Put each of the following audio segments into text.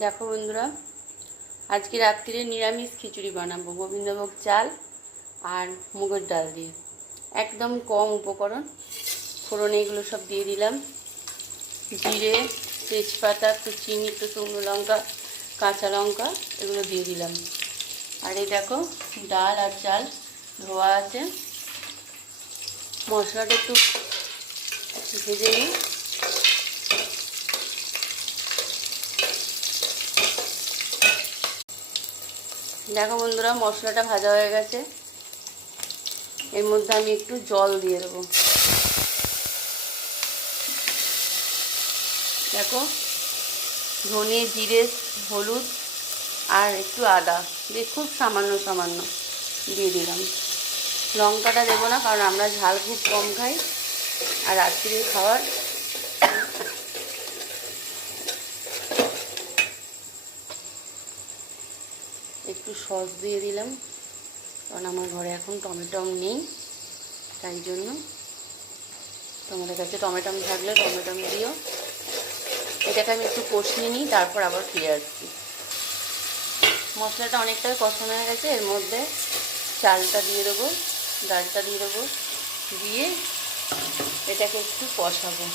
দেখো বন্ধুরা, আজকে রাত্রিরে নিরামিষ খিচুড়ি বানাবো গোবিন্দভোগ চাল আর মুগের ডাল দিয়ে। একদম কম উপকরণ। ফোড়নে এগুলো সব দিয়ে দিলাম, জিরে, তেজপাতা, একটু চিনি, একটু শুকনো লঙ্কা, কাঁচা লঙ্কা এগুলো দিয়ে দিলাম। আর এই দেখো ডাল আর চাল ধোয়া আছে। মশলাটা একটু ভেজে নিই। দেখো বন্ধুরা, মশলাটা ভাজা হয়ে গেছে। এর মধ্যে আমি একটু জল দিয়ে দেবো। দেখো, ধনে, জিরে, হলুদ আর একটু আদা দিয়ে খুব সামান্য সামান্য দিয়ে দিলাম। লঙ্কাটা দেবো না, কারণ আমরা ঝাল খুব কম খাই আর রাত্রিরে খাবার। একটু সস দিয়ে দিলাম, কারণ আমার ঘরে এখন টমেটো নেই, তাই জন্য। তোমাদের কাছে টমেটো থাকলে টমেটো দিও। এটাকে আমি একটু কষিয়ে নিই, তারপর আবার ফিরে আসছি। মশলাটা অনেকটাই কষানো হয়ে গেছে। এর মধ্যে চালটা দিয়ে দেবো, ডালটা দিয়ে দেবো, দিয়ে এটাকে একটু কষাবো।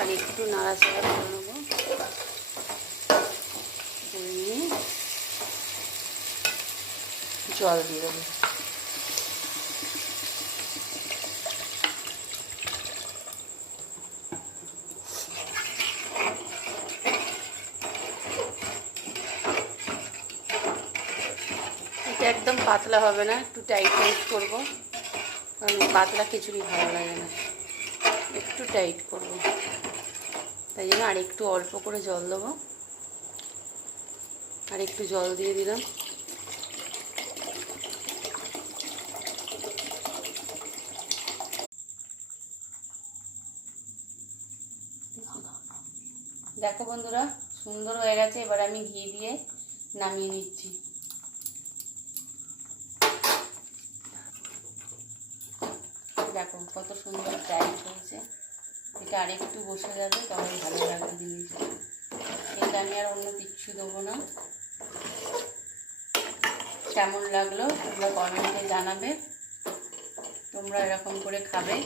আর একটু নাড়াচাড়া করে নেবো। জল দিয়ে দেবো। এটা একদম পাতলা হবে না, একটু টাইট টাইট করবো, কারণ পাতলা খিচুড়ি ভালো লাগে না। একটু টাইট করবো, তাই জন্য আর একটু অল্প করে জল দেবো। আর একটু জল দিয়ে দিলাম। দেখো বন্ধুরা, সুন্দর হয়ে গেছে। এবার আমি ঘি দিয়ে নামিয়ে নিচ্ছি। দেখো কত সুন্দর টাইট হয়েছে। এটা আরেকটু বসে যাবে, তখন ভালো লাগবে জিনিসটা। এটা আমি আর অন্য কিচ্ছু দেবো না। কেমন লাগলো তোমরা কমেন্টে জানাবে। তোমরা এরকম করে খাবে।